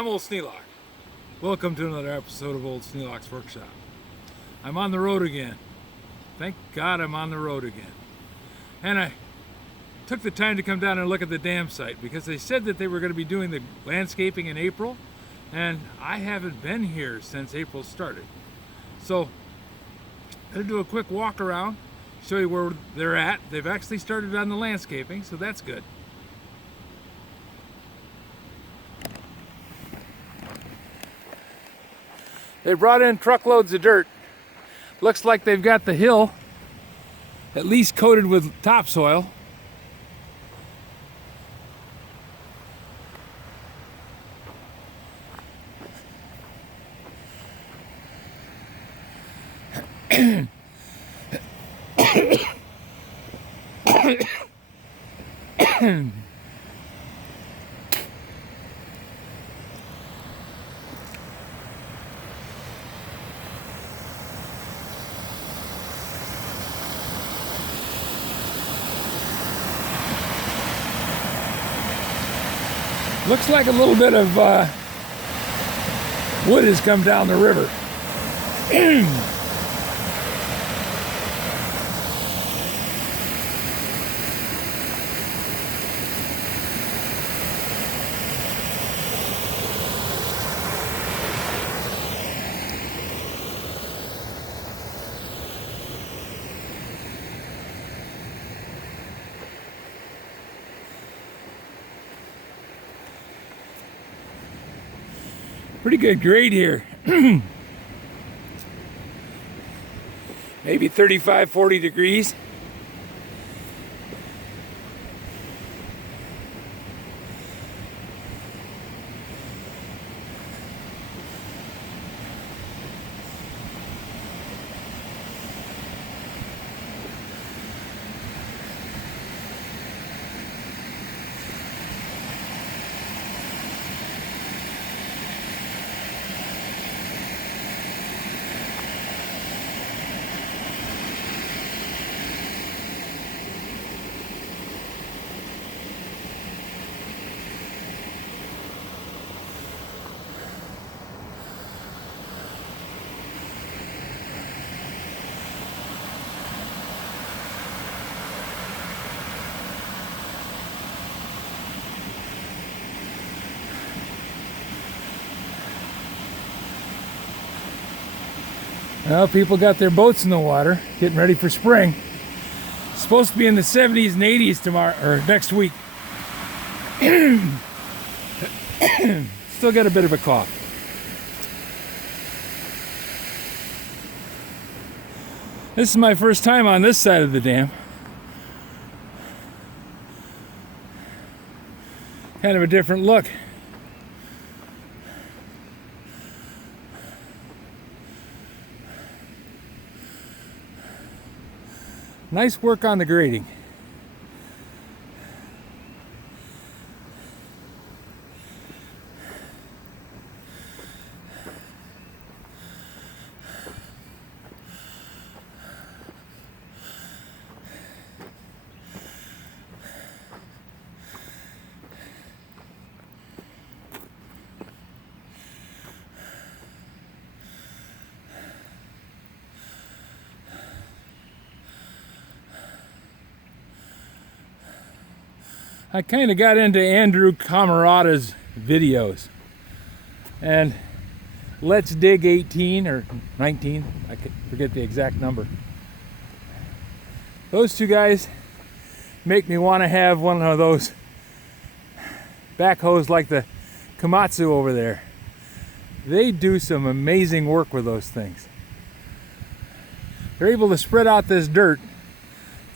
I'm Old Sneelock. Welcome to another episode of Old Sneelock's Workshop. I'm on the road again. Thank God I'm on the road again. And I took the time to come down and look at the dam site because they said that they were going to be doing the landscaping in April, and I haven't been here since April started. So I'm going to do a quick walk around, show you where they're at. They've actually started on the landscaping, so that's good. They brought in truckloads of dirt. Looks like they've got the hill at least coated with topsoil. Looks like a little bit of wood has come down the river. Pretty good grade here. Maybe 35, 40 degrees. Well, people got their boats in the water, getting ready for spring. It's supposed to be in the 70s and 80s tomorrow or next week. Still got a bit of a cough. This is my first time on this side of the dam. Kind of a different look. Nice work on the grading. I kind of got into Andrew Camarada's videos, and Let's Dig 18 or 19, I forget the exact number. Those two guys make me want to have one of those backhoes like the Komatsu over there. They do some amazing work with those things. They're able to spread out this dirt,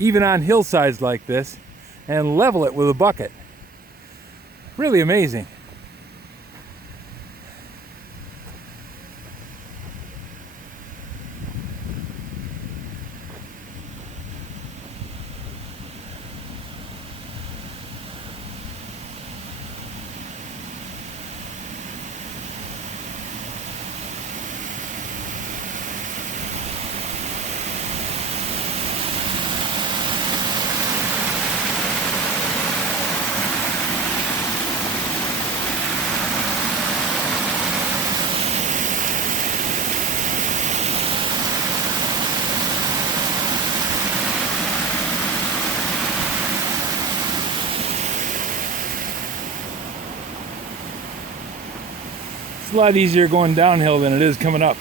even on hillsides like this, and level it with a bucket. Really amazing. a lot easier going downhill than it is coming up.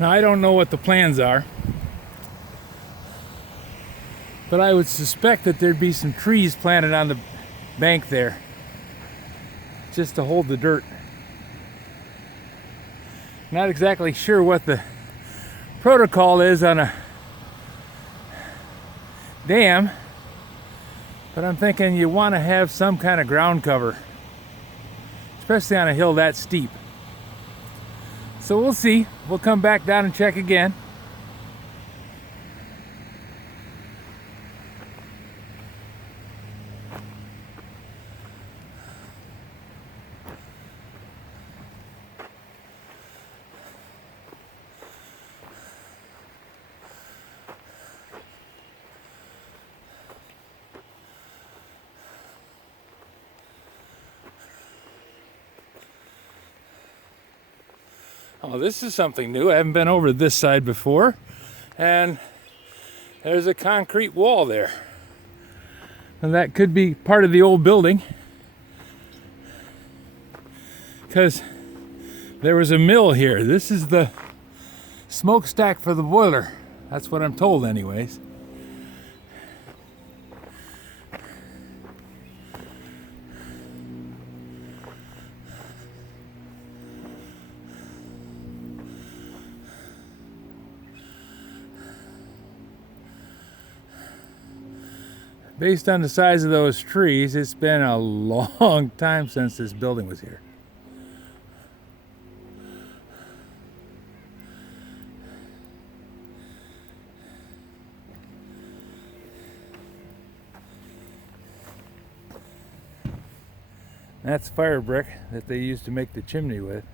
Now, I don't know what the plans are, but I would suspect that there'd be some trees planted on the bank there just to hold the dirt. Not exactly sure what the protocol is on a dam, but I'm thinking you want to have some kind of ground cover, especially on a hill that steep. So we'll see. We'll come back down and check again. Oh, this is something new. I haven't been over this side before. And there's a concrete wall there. And that could be part of the old building, because there was a mill here. This is the smokestack for the boiler. That's what I'm told anyways. Based on the size of those trees, it's been a long time since this building was here. That's fire brick that they used to make the chimney with.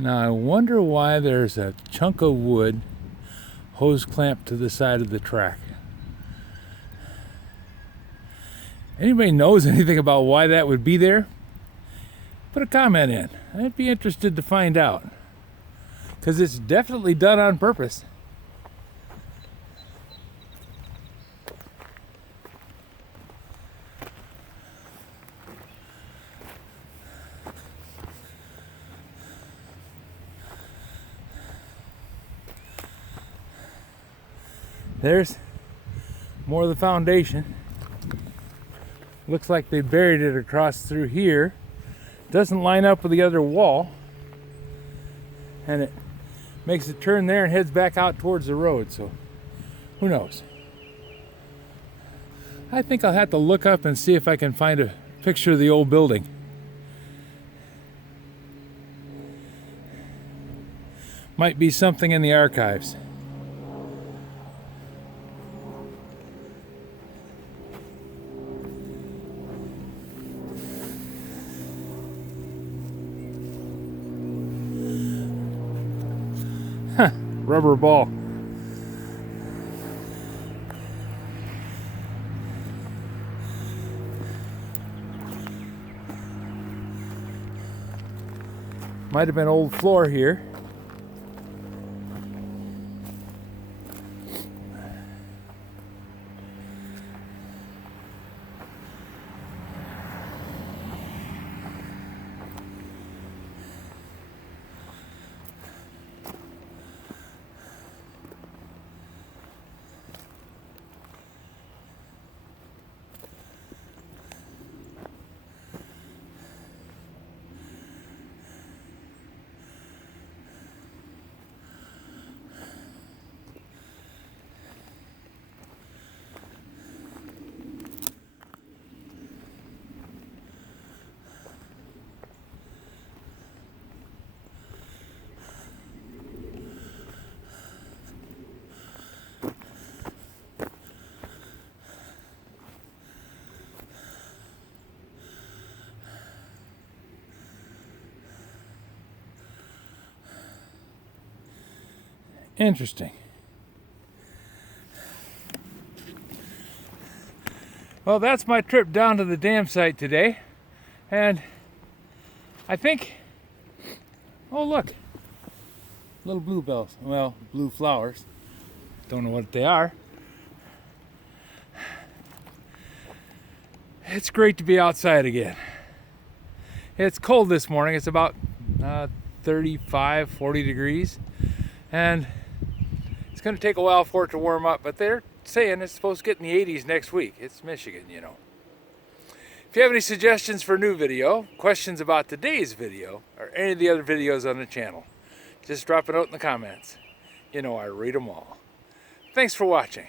Now I wonder why there's a chunk of wood hose clamped to the side of the track. Anybody knows anything about why that would be there? Put a comment in. I'd be interested to find out, because it's definitely done on purpose. There's more of the foundation. Looks like they buried it across through here. Doesn't line up with the other wall. And it makes a turn there and heads back out towards the road, so who knows? I think I'll have to look up and see if I can find a picture of the old building. Might be something in the archives. Rubber ball. Might have been old floor here. Interesting. Well, that's my trip down to the dam site today. And I think, oh look, little bluebells. Well, blue flowers. Don't know what they are. It's great to be outside again. It's cold this morning. It's about 35, 40 degrees. And it's going to take a while for it to warm up, but they're saying it's supposed to get in the 80s next week. It's Michigan, you know. If you have any suggestions for a new video, questions about today's video, or any of the other videos on the channel, just drop a note in the comments. You know I read them all. Thanks for watching.